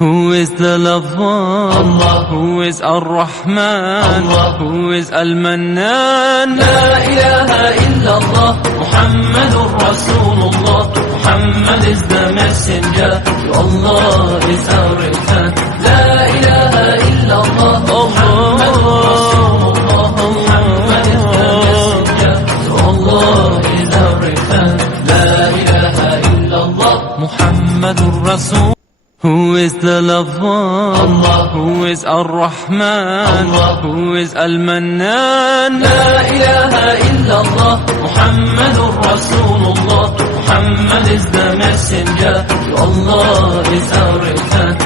Who is the lover? Allah. Who is Ar-Rahman? Allah. Who is Al-Mannan? La ilaha illallah, Muhammadur Rasulullah. Muhammad is the messenger, to Allah is our return. La ilaha illallah, Muhammadur Rasulullah. Muhammad is the messenger, to Allah is our return. La ilaha illallah, Muhammadur Rasul. Who is the lover? Allah. Who is Ar-Rahman? Allah. Who is Al-Mannan? La ilaha illallah, Muhammadur Rasulullah. Muhammad is the messenger, to Allah is our return.